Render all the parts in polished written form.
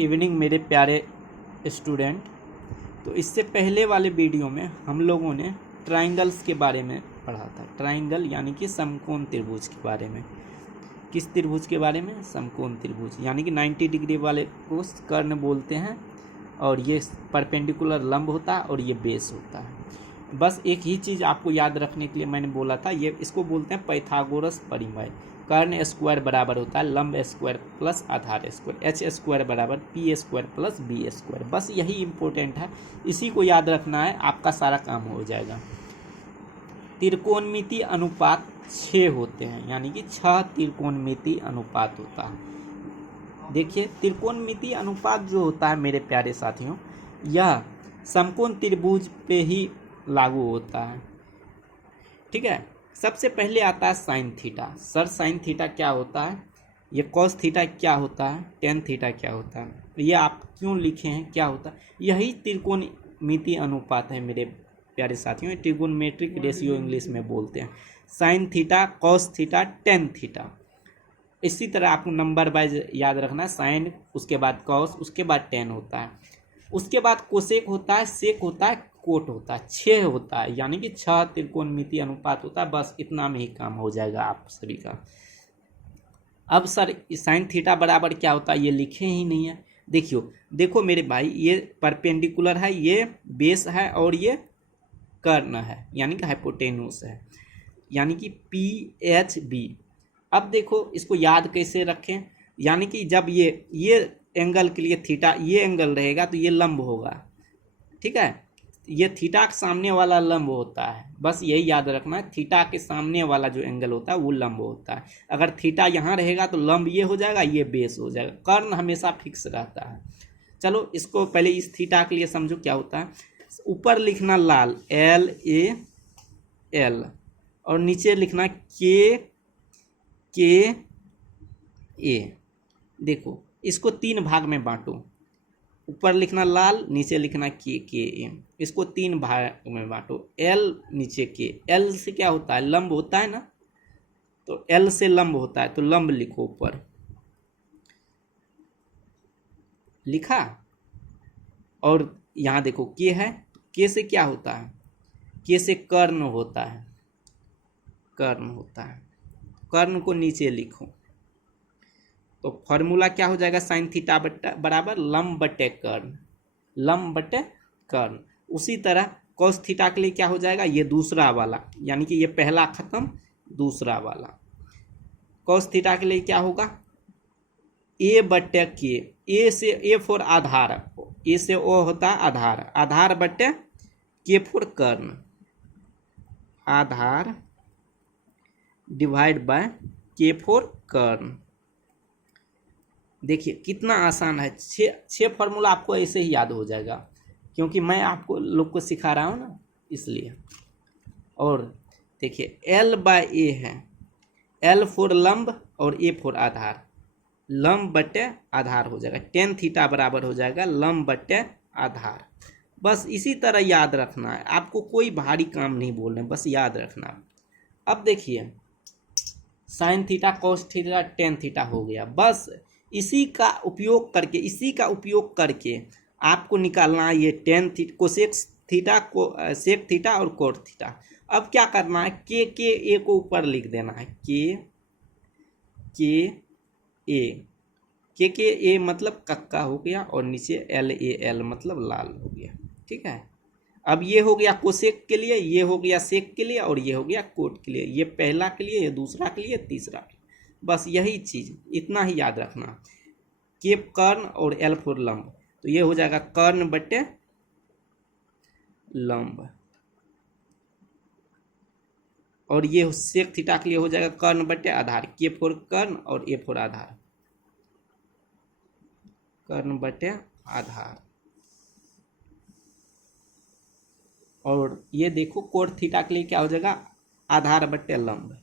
Evening मेरे प्यारे student. तो इससे पहले वाले वीडियो में हम लोगों ने ट्राइंगल्स के बारे में पढ़ा था। ट्राइंगल यानी कि समकोण त्रिभुज के बारे में। किस त्रिभुज के बारे में? समकोण त्रिभुज, यानी कि 90 डिग्री वाले को कर्ण बोलते हैं और ये परपेंडिकुलर लंब होता है और ये बेस होता है। बस एक ही चीज़ आपको याद रखने के लिए मैंने बोला था, ये इसको बोलते हैं पाइथागोरस परिमेय। कर्ण स्क्वायर बराबर होता है लंब स्क्वायर प्लस आधार स्क्वायर, एच स्क्वायर बराबर P square plus B square. बस यही इम्पोर्टेंट है, इसी को याद रखना है, आपका सारा काम हो जाएगा। त्रिकोणमिति अनुपात 6 होते हैं, यानी कि 6 त्रिकोणमिति अनुपात होता है। देखिए, त्रिकोणमिति अनुपात जो होता है मेरे प्यारे साथियों, यह समकोण त्रिभुज पे ही लागू होता है। ठीक है, सबसे पहले आता है sine theta. Sir sine theta क्या होता है, ये कॉस थीटा क्या होता है, टेन थीटा क्या होता है, ये आप क्यों लिखे हैं, क्या होता है? यही त्रिकोणमिति अनुपात है मेरे प्यारे साथियों। ट्रिगोनोमेट्रिक रेशियो इंग्लिश में बोलते हैं। Sine theta, cos theta, tan theta. इसी तरह आपको नंबर वाइज याद रखना है। साइन, उसके बाद कॉस, उसके बाद टेन होता है, उसके बाद कोसेक होता है, सेक होता है, कोट होता है, 6 होता है, यानी कि 6 त्रिकोणमिति अनुपात होता है। बस इतना में ही काम हो जाएगा आप सभी का। अब सर साइन थीटा बराबर क्या होता है, ये लिखे ही नहीं है। देखो मेरे भाई, ये परपेंडिकुलर है, ये बेस है और ये कर्ण है, यानी कि हाइपोटेन्यूस है, यानी कि पी एच बी। अब देखो इसको याद कैसे रखें, यानी कि जब ये एंगल के लिए थीटा, ये एंगल रहेगा तो ये लंब होगा। ठीक है, ये थीटा के सामने वाला लंब होता है। बस यही याद रखना है, थीटा के सामने वाला जो एंगल होता है वो लंब होता है। अगर थीटा यहाँ रहेगा तो लंब ये हो जाएगा, ये बेस हो जाएगा। कर्ण हमेशा फिक्स रहता है। चलो इसको पहले इस थीटा के लिए समझो क्या होता है। ऊपर लिखना लाल एल ए एल और नीचे लिखना के के ए। देखो इसको 3 भाग में बांटो, ऊपर लिखना लाल, नीचे लिखना के ए। इसको 3 भाग में बांटो, एल नीचे के। एल से क्या होता है, लंब होता है ना, तो एल से लंब होता है, तो लंब लिखो ऊपर, लिखा। और यहाँ देखो के है, के से क्या होता है, के से कर्ण होता है, कर्ण होता है। कर्ण को नीचे लिखो, तो फॉर्मूला क्या हो जाएगा, साइन थीटा बराबर लंब बटे कर्ण, लंब बटे कर्ण। उसी तरह कॉस थीटा के लिए क्या हो जाएगा, ये दूसरा वाला, यानी कि ये पहला खत्म, दूसरा वाला। कॉस थीटा के लिए क्या होगा, ए बटे के। ए से ए फॉर आधार, ए से ओ होता है आधार, आधार बटे के फॉर कर्ण, आधार डिवाइड बाय के फॉर कर्ण। देखिए कितना आसान है, 6 फार्मूला आपको ऐसे ही याद हो जाएगा, क्योंकि मैं आपको लोग को सिखा रहा हूँ ना, इसलिए। और देखिए एल बाय ए है, एल फॉर लंब और ए फॉर आधार, लंब बटे आधार हो जाएगा। टेन थीटा बराबर हो जाएगा लंब बटे आधार। बस इसी तरह याद रखना है, आपको कोई भारी काम नहीं बोलना, बस याद रखना। अब देखिए sine theta, cos theta, tan theta हो गया। बस इसी का उपयोग करके आपको निकालना है ये tan theta, cosec theta, sec theta और कोट थीटा। अब क्या करना है, के ए को ऊपर लिख देना है, के ए मतलब कक्का हो गया, और नीचे एल ए एल मतलब लाल हो गया। ठीक है, अब ये हो गया कोसेक के लिए, ये हो गया सेक के लिए, और ये हो गया कोट के लिए। ये पहला के लिए, ये दूसरा के लिए, तीसरा के लिए। बस यही चीज, इतना ही याद रखना, के कर्ण और एल फॉर लंब, तो ये हो जाएगा कर्ण बटे लंब, और ये सेक थीटा के लिए हो जाएगा कर्ण बटे आधार, के फॉर कर्ण और ए फॉर आधार, कर्ण बटे आधार। और ये देखो कोट थीटा के लिए क्या हो जाएगा, आधार बटे लंब,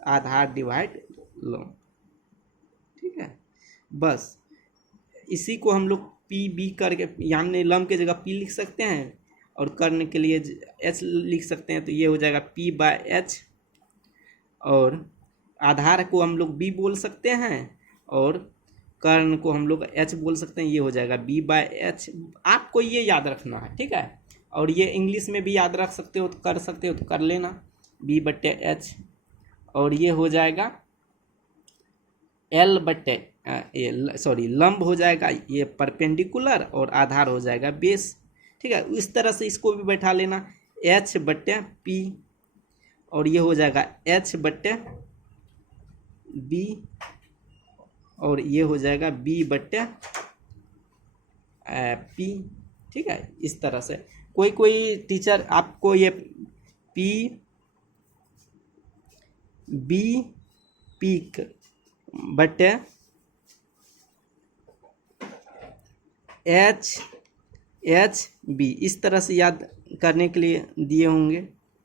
आधार डिवाइड लंब। ठीक है, बस इसी को हम लोग पी बी करके, यानी लंब के जगह पी लिख सकते हैं और कर्ण के लिए एच लिख सकते हैं, तो ये हो जाएगा पी बाय एच। और आधार को हम लोग बी बोल सकते हैं और कर्ण को हम लोग एच बोल सकते हैं। ये हो जाएगा बी बाय एच। आपको ये याद रखना है, ठीक है। और ये इंग्लिश में भी याद रख सकते हो तो कर सकते हो तो कर लेना, बी बट्टे एच। और ये हो जाएगा एल बट्टे लंब हो जाएगा ये परपेंडिकुलर और आधार हो जाएगा बेस, ठीक है। इस तरह से इसको भी बैठा लेना, एच बट्टे पी और ये हो जाएगा एच बट्टे बी और ये हो जाएगा बी बट्टे पी, ठीक है। इस तरह से कोई टीचर आपको ये पी बी पीक बट्टे एच बी इस तरह से याद करने के लिए दिए होंगे,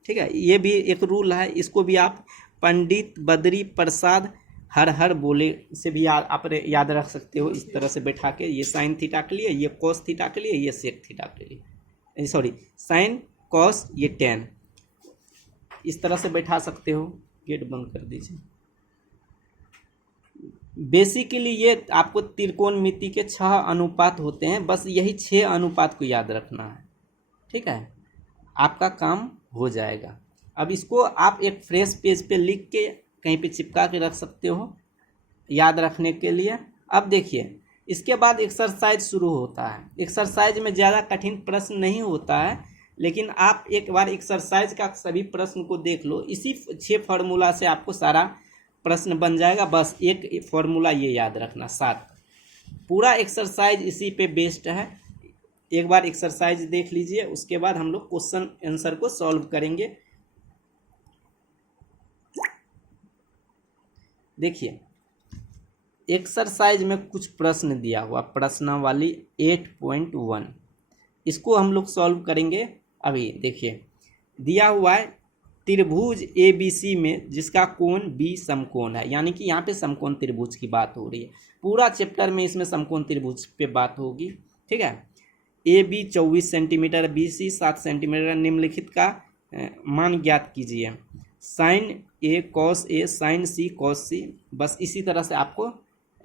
ठीक है। ये भी एक रूल है, इसको भी आप पंडित बद्री प्रसाद हर बोले से भी आप याद रख सकते हो। इस तरह से बैठा के ये साइन थीटा के लिए, ये कॉस थीटा के लिए, ये सेक थीटा के लिए, सॉरी साइन कॉस ये टेन, इस तरह से बैठा सकते हो। गेट बंद कर दीजिए। बेसिकली ये आपको त्रिकोणमिति के 6 अनुपात होते हैं, बस यही 6 अनुपात को याद रखना है, ठीक है। आपका काम हो जाएगा। अब इसको आप एक फ्रेश पेज पे लिख के कहीं पे चिपका के रख सकते हो याद रखने के लिए। अब देखिए इसके बाद एक्सरसाइज शुरू होता है। एक्सरसाइज में ज़्यादा कठिन प्रश्न नहीं होता है, लेकिन आप एक बार एक्सरसाइज का सभी प्रश्न को देख लो। इसी 6 फार्मूला से आपको सारा प्रश्न बन जाएगा। बस एक फार्मूला ये याद रखना 7। पूरा एक्सरसाइज इसी पे बेस्ड है। एक बार एक्सरसाइज देख लीजिए, उसके बाद हम लोग क्वेश्चन आंसर को सॉल्व करेंगे। देखिए एक्सरसाइज में कुछ प्रश्न दिया हुआ, प्रश्नावली 8.1, इसको हम लोग सॉल्व करेंगे। अभी देखिए दिया हुआ है त्रिभुज ABC में जिसका कोण B समकोण है, यानी कि यहाँ पे समकोण त्रिभुज की बात हो रही है। पूरा चैप्टर में इसमें समकोण त्रिभुज पे बात होगी, ठीक है। AB 24 सेंटीमीटर, BC 7 सेंटीमीटर, निम्नलिखित का मान ज्ञात कीजिए। Sine A cos A sine C cos C, बस इसी तरह से आपको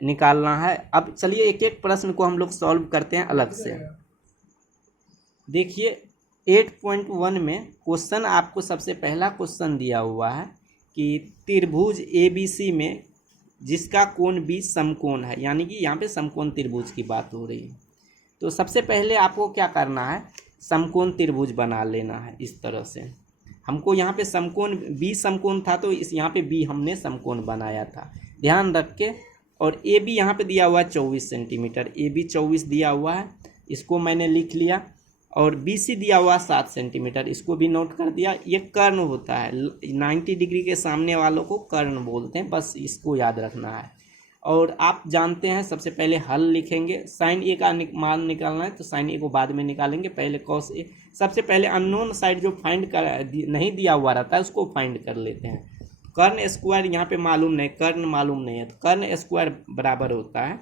निकालना है। अब चलिए एक एक प्रश्न को हम लोग सॉल्व करते हैं अलग से। देखिए 8.1 में क्वेश्चन आपको सबसे पहला क्वेश्चन दिया हुआ है कि त्रिभुज ABC में जिसका कोण B समकोण है, यानी कि यहाँ पे समकोण त्रिभुज की बात हो रही है। तो सबसे पहले आपको क्या करना है, समकोण त्रिभुज बना लेना है। इस तरह से हमको यहाँ पे समकोण B समकोण था तो इस यहाँ पे B हमने समकोण बनाया था, ध्यान रख के। और AB यहाँ पे दिया हुआ है 24 सेंटीमीटर, AB 24 दिया हुआ है, इसको मैंने लिख लिया। और BC दिया हुआ 7 सेंटीमीटर, इसको भी नोट कर दिया। ये कर्ण होता है, 90 डिग्री के सामने वालों को कर्ण बोलते हैं, बस इसको याद रखना है। और आप जानते हैं सबसे पहले हल लिखेंगे। साइन A का मान निकालना है तो साइन A को बाद में निकालेंगे, पहले कॉस A। सबसे पहले अननोन साइड जो फाइंड कर नहीं दिया हुआ रहता है उसको फाइंड कर लेते हैं। कर्ण स्क्वायर यहाँ पे मालूम नहीं, कर्ण मालूम नहीं है, तो कर्ण स्क्वायर बराबर होता है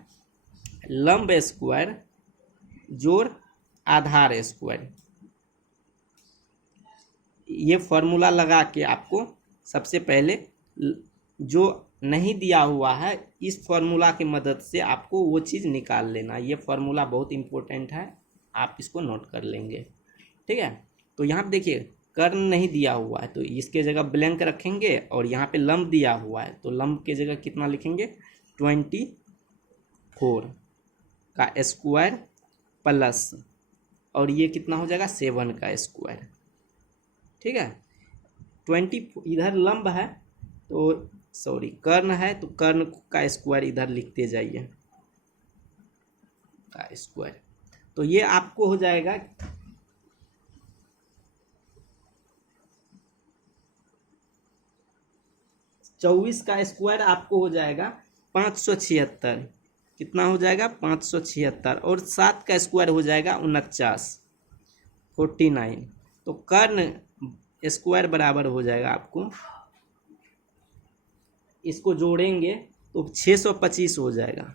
लंब स्क्वायर जोड़ आधार स्क्वायर। ये फॉर्मूला लगा के आपको सबसे पहले जो नहीं दिया हुआ है इस फॉर्मूला की मदद से आपको वो चीज़ निकाल लेना। ये फॉर्मूला बहुत इंपॉर्टेंट है, आप इसको नोट कर लेंगे, ठीक है। तो यहाँ पे देखिए कर्ण नहीं दिया हुआ है तो इसके जगह ब्लैंक रखेंगे, और यहाँ पे लंब दिया हुआ है तो लंब के जगह कितना लिखेंगे 24 का स्क्वायर प्लस, और ये कितना हो जाएगा 7 का स्क्वायर, ठीक है। 20 इधर लंब है तो सॉरी कर्ण है तो कर्ण का स्क्वायर इधर लिखते जाइए का स्क्वायर। तो ये आपको हो जाएगा 24 का स्क्वायर आपको हो जाएगा 576। कितना हो जाएगा 576, और 7 का स्क्वायर हो जाएगा 49। तो कर्ण स्क्वायर बराबर हो जाएगा आपको, इसको जोड़ेंगे तो 625 हो जाएगा।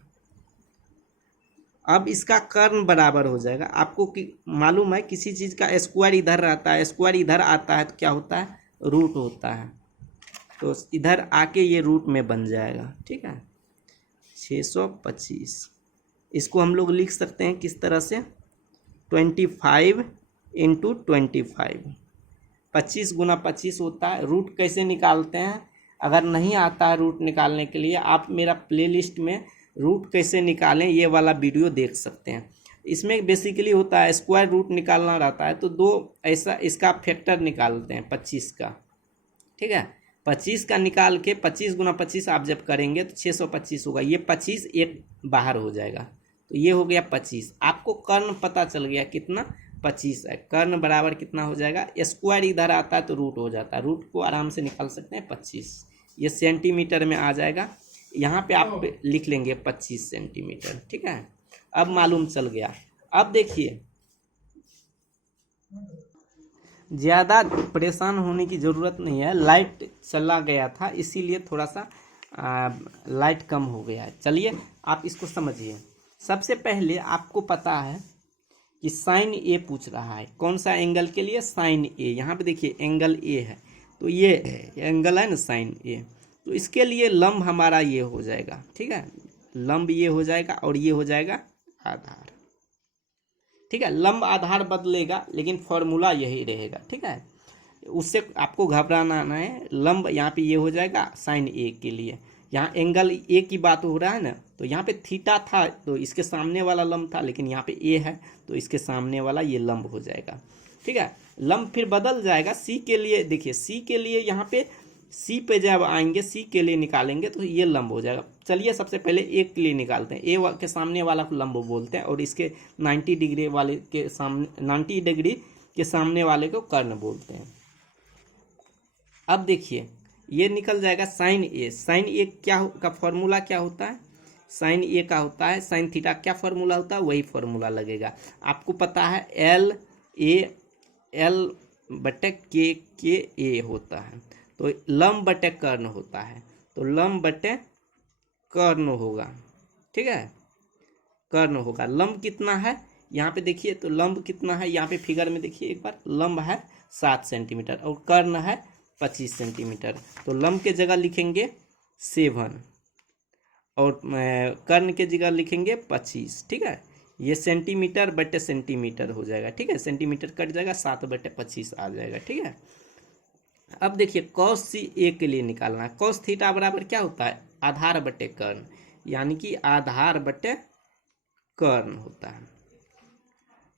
अब इसका कर्ण बराबर हो जाएगा, आपको मालूम है किसी चीज़ का स्क्वायर इधर रहता है, स्क्वायर इधर आता है तो क्या होता है रूट होता है। तो इधर आके ये रूट में बन जाएगा, ठीक है। 625 इसको हम लोग लिख सकते हैं किस तरह से, 25 इंटू 25, 25 गुना 25 होता है। रूट कैसे निकालते हैं, अगर नहीं आता है रूट निकालने के लिए, आप मेरा प्लेलिस्ट में रूट कैसे निकालें ये वाला वीडियो देख सकते हैं। इसमें बेसिकली होता है स्क्वायर रूट निकालना रहता है, तो दो ऐसा इसका फैक्टर निकालते हैं 25 का, ठीक है। 25 का निकाल के 25 गुना 25 आप जब करेंगे तो 625 होगा। ये 25 एक बाहर हो जाएगा, तो ये हो गया 25। आपको कर्ण पता चल गया कितना, 25 है। कर्ण बराबर कितना हो जाएगा, स्क्वायर इधर आता है तो रूट हो जाता है, रूट को आराम से निकाल सकते हैं 25। ये सेंटीमीटर में आ जाएगा, यहाँ पे आप लिख लेंगे 25 सेंटीमीटर, ठीक है। अब मालूम चल गया। अब देखिए ज़्यादा परेशान होने की ज़रूरत नहीं है, लाइट चला गया था इसीलिए थोड़ा सा लाइट कम हो गया है। चलिए आप इसको समझिए। सबसे पहले आपको पता है कि साइन ए पूछ रहा है, कौन सा एंगल के लिए, साइन ए। यहाँ पे देखिए एंगल ए है, तो ये एंगल है ना साइन ए, तो इसके लिए लंब हमारा ये हो जाएगा, ठीक है। लंब ये हो जाएगा और ये हो जाएगा आधार, ठीक है। लंब आधार बदलेगा लेकिन फॉर्मूला यही रहेगा, ठीक है। उससे आपको घबराना नहीं है। लंब यहाँ पे ये हो जाएगा साइन ए के लिए, यहाँ एंगल ए की बात हो रहा है ना, तो यहाँ पे थीटा था तो इसके सामने वाला लंब था, लेकिन यहाँ पे ए है तो इसके सामने वाला ये लंब हो जाएगा, ठीक है। लंब फिर बदल जाएगा सी के लिए। देखिए सी के लिए यहाँ पे सी पे जब आएंगे, सी के लिए निकालेंगे तो ये लंब हो जाएगा। चलिए सबसे पहले ए के लिए निकालते हैं। ए के सामने वाला को लंब बोलते हैं और इसके 90 डिग्री वाले के सामने, 90 डिग्री के सामने वाले को कर्ण बोलते हैं। अब देखिए ये निकल जाएगा साइन ए। साइन ए क्या का फॉर्मूला क्या होता है, साइन ए का होता है साइन थीटा, क्या फॉर्मूला होता है, वही फॉर्मूला लगेगा। आपको पता है एल बटे के ए होता है, तो लंब बटे कर्ण होता है, तो लंब बटे कर्ण होगा, ठीक है। कर्ण होगा। लंब कितना है यहाँ पे देखिए, तो लंब कितना है यहाँ पे फिगर में देखिए एक बार, लंब है 7 सेंटीमीटर और कर्ण है 25 सेंटीमीटर। तो लंब के जगह लिखेंगे 7 और कर्ण के जगह लिखेंगे 25, ठीक है। ये सेंटीमीटर बटे सेंटीमीटर हो जाएगा, ठीक है। सेंटीमीटर कट जाएगा, 7 बटे 25 आ जाएगा, ठीक है। अब देखिए कॉस सी ए के लिए निकालना है। कॉस थीटा बराबर क्या होता है, आधार बटे कर्ण, यानी कि आधार बटे कर्ण होता है।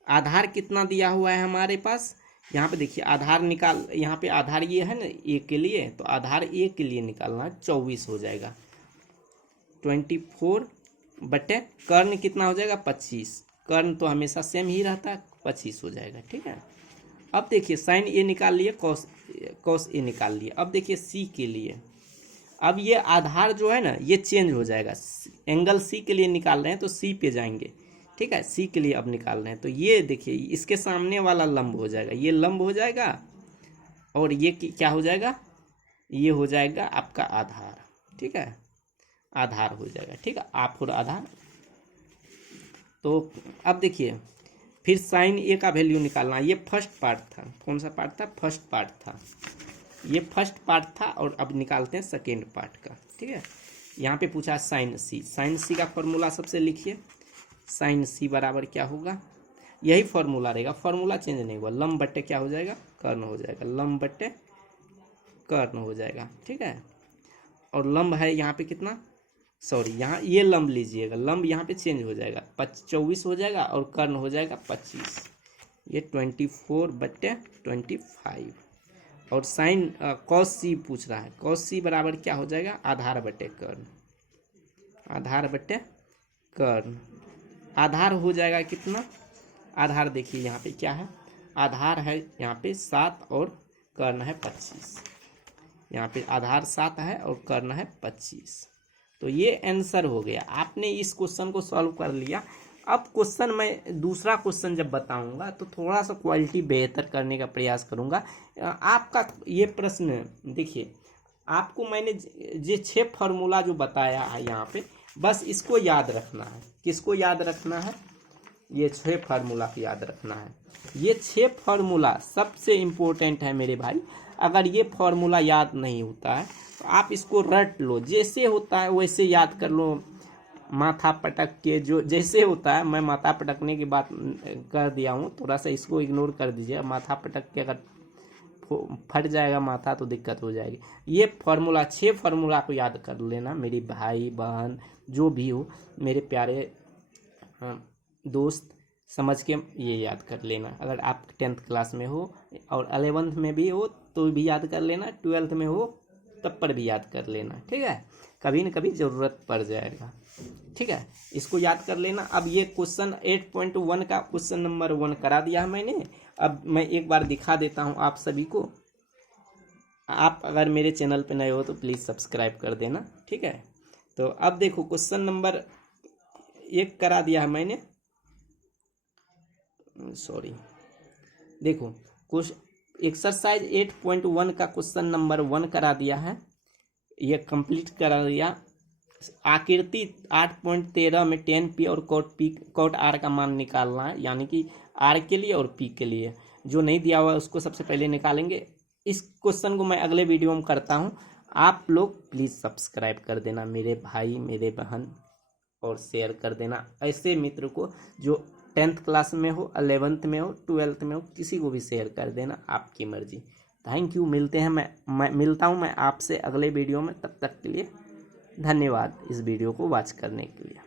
आधार कितना दिया हुआ है हमारे पास, यहाँ पे देखिए आधार निकाल, यहाँ पे आधार ये है ना ए के लिए, तो आधार ए के लिए निकालना है 24 हो जाएगा। 24 बटे कर्ण कितना हो जाएगा 25, कर्ण तो हमेशा सेम ही रहता है, 25 हो जाएगा, ठीक है। अब देखिए साइन ए निकाल लिए, कॉस ए निकाल लिए। अब देखिए सी के लिए, अब ये आधार जो है ना ये चेंज हो जाएगा। एंगल सी के लिए निकाल रहे हैं तो सी पे जाएंगे, ठीक है। सी के लिए अब निकाल रहे हैं तो ये देखिए इसके सामने वाला लंब हो जाएगा, ये लंब हो जाएगा और ये क्या हो जाएगा, ये हो जाएगा आपका आधार, ठीक है। आधार हो जाएगा, ठीक है, आप और आधार। तो अब देखिए फिर साइन ए का वैल्यू निकालना। ये फर्स्ट पार्ट था, कौन सा पार्ट था, फर्स्ट पार्ट था, ये फर्स्ट पार्ट था। और अब निकालते हैं सेकेंड पार्ट का, ठीक है। यहाँ पे पूछा साइन सी, साइन सी का फॉर्मूला सबसे लिखिए। साइन सी बराबर क्या होगा, यही फॉर्मूला रहेगा, फॉर्मूला चेंज नहीं हुआ। लंब बट्टे क्या हो जाएगा, कर्ण हो जाएगा, लंब बट्टे कर्ण हो जाएगा, ठीक है। और लंब है यहाँ पे कितना, सॉरी यहाँ ये लंब लीजिएगा, लंब यहाँ पे चेंज हो जाएगा, 24 हो जाएगा और कर्ण हो जाएगा 25, ये 24 बट्टे 25। और साइन कॉस सी पूछ रहा है, कॉस सी बराबर क्या हो जाएगा, आधार बटे कर्ण, आधार बटे कर्ण। आधार हो जाएगा कितना, आधार देखिए यहाँ पे क्या है, आधार है यहाँ पे 7 और कर्ण है 25, यहाँ पे आधार 7 है और कर्ण है 25। तो ये आंसर हो गया। आपने इस क्वेश्चन को सॉल्व कर लिया। अब क्वेश्चन मैं दूसरा क्वेश्चन जब बताऊंगा तो थोड़ा सा क्वालिटी बेहतर करने का प्रयास करूंगा। आपका ये प्रश्न देखिए, आपको मैंने जो 6 फार्मूला जो बताया है यहाँ पे, बस इसको याद रखना है। किसको याद रखना है, ये 6 फार्मूला को याद रखना है। ये 6 फार्मूला सबसे इम्पोर्टेंट है मेरे भाई। अगर ये फॉर्मूला याद नहीं होता है तो आप इसको रट लो, जैसे होता है वैसे याद कर लो। माथा पटक के जो जैसे होता है, मैं माथा पटकने की बात कर दिया हूँ, थोड़ा सा इसको इग्नोर कर दीजिए। माथा पटक के अगर फट जाएगा माथा तो दिक्कत हो जाएगी। ये फार्मूला 6 फार्मूला को याद कर लेना मेरी भाई बहन जो भी हो, मेरे प्यारे दोस्त, समझ के ये याद कर लेना। अगर आप 10th क्लास में हो और 11th में भी हो तो भी याद कर लेना, 12th में हो तब पर भी याद कर लेना, ठीक है। कभी न कभी ज़रूरत पड़ जाएगा, ठीक है। इसको याद कर लेना। अब ये क्वेश्चन 8.1 का क्वेश्चन नंबर 1 करा दिया है मैंने। अब मैं एक बार दिखा देता हूँ आप सभी को। आप अगर मेरे चैनल पे नए हो तो प्लीज़ सब्सक्राइब कर देना, ठीक है। तो अब देखो क्वेश्चन नंबर 1 करा दिया है मैंने, सॉरी। देखो कुछ एक्सरसाइज 8.1 का क्वेश्चन नंबर 1 करा दिया है, ये कंप्लीट करा दिया। आकृति 8.13 में 10p और कॉट आर का मान निकालना है, यानी कि आर के लिए और पी के लिए। जो नहीं दिया हुआ है उसको सबसे पहले निकालेंगे। इस क्वेश्चन को मैं अगले वीडियो में करता हूँ। आप लोग प्लीज़ सब्सक्राइब कर देना मेरे भाई मेरे बहन, और शेयर कर देना ऐसे मित्र को जो 10th क्लास में हो, 11th में हो, 12th में हो, किसी को भी शेयर कर देना, आपकी मर्जी। Thank you. मिलते हैं, मैं मिलता हूँ मैं आपसे अगले वीडियो में। तब तक के लिए धन्यवाद इस वीडियो को वॉच करने के लिए।